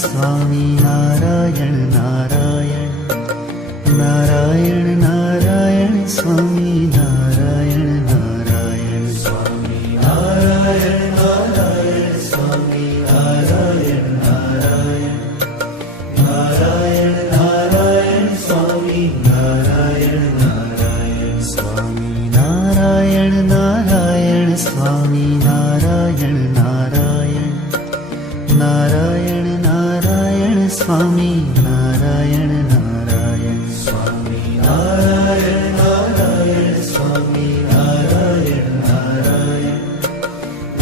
Swami Narayan Narayan Narayan Narayan Swami Narayan Narayan Swami Narayan Narayan Swami Narayan Narayan Narayan Narayan Swami Narayan Narayan Swami Narayan Narayan Swami Narayan Narayan Narayan Narayan Swami Narayan Narayan Swami Narayan Narayan Swami Narayan Narayan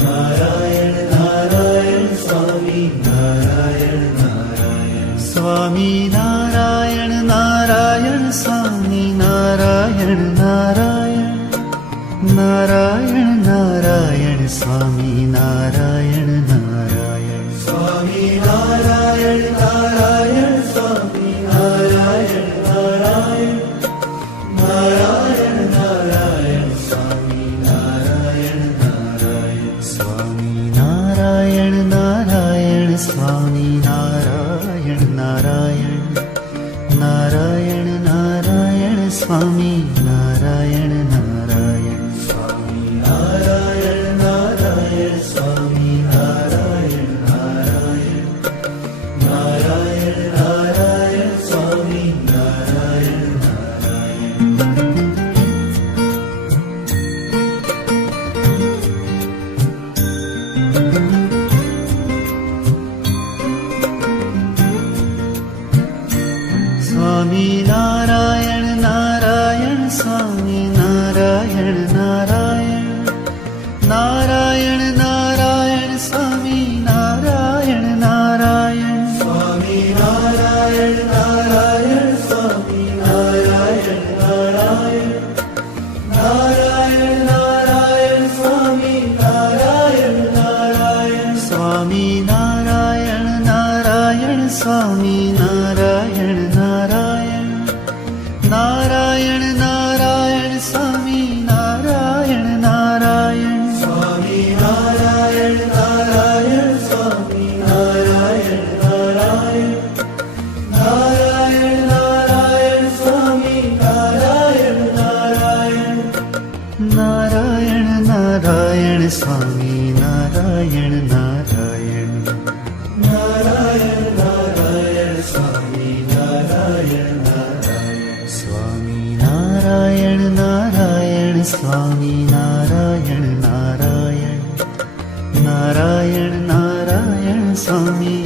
Narayan Narayan Swami Narayan Narayan Swami Narayan Narayan Swami Narayan Narayan Narayan Narayan Swami Narayan Narayan Swami Narayan Narayan Swami Narayan Narayan Narayan Narayan Swami Narayan Narayan Swami Narayan Narayan Swami Narayan Narayan Narayan Narayan Swami Narayan Narayan Swami Narayan Narayan Swami Narayan Narayan Narayan Narayan Swami Narayan Narayan Swami Narayan Narayan Swami Narayan Narayan Narayan Narayan Swami Narayan Narayan Swami Narayan Narayan Swami Narayan Narayan Narayan Narayan Swami Narayan Narayan Swami Narayan Narayan Swami Narayan Narayan Narayan Narayan Swami Narayan Narayan Swami Narayan Narayan Swami Narayan Narayan Narayan Narayan Swami Narayan Narayan Narayan Narayan Swami Narayan Narayan Narayan Narayan Swami Narayan Narayan Swami Narayan Narayan Swami Narayan Narayan Narayan Narayan Swami